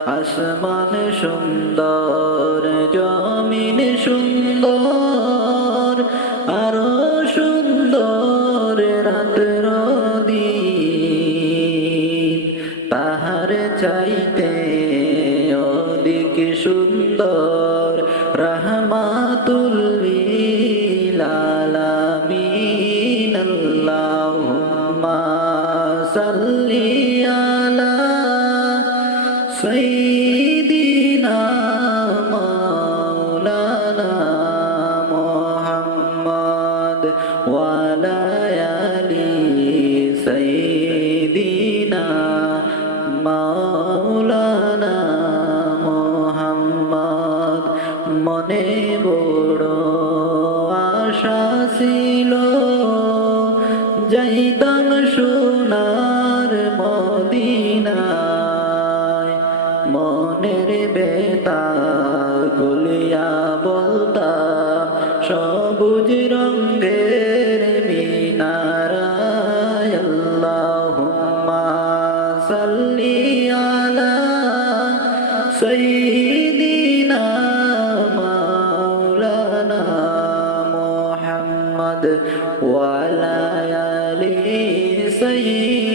আসমান সুন্দর, জমিন সুন্দর, আরো সুন্দর রাতের দিন। তাহার চাইতে অধিক সুন্দর রহমাতুল লিল আলামিন। আল্লাহুম্মা সাল্লি আলা সাইয়্যিদিনা মাওলানা মুহাম্মদ ওয়া আলা আলি সাইয়্যিদিনা মাওলানা মুহাম্মদ। মনে বড় আশা ছিল, যাইতাম সোনার মদিনায়। মনের বেতা গুলিয়া বলতাম সবুজ রঙের মিনারায়। আল্লাহুম্মা সাল্লি আলা সাইয়্যিদিনা মাওলানা মুহাম্মদ ওয়া আলা আলি সাইয়্যিদিনা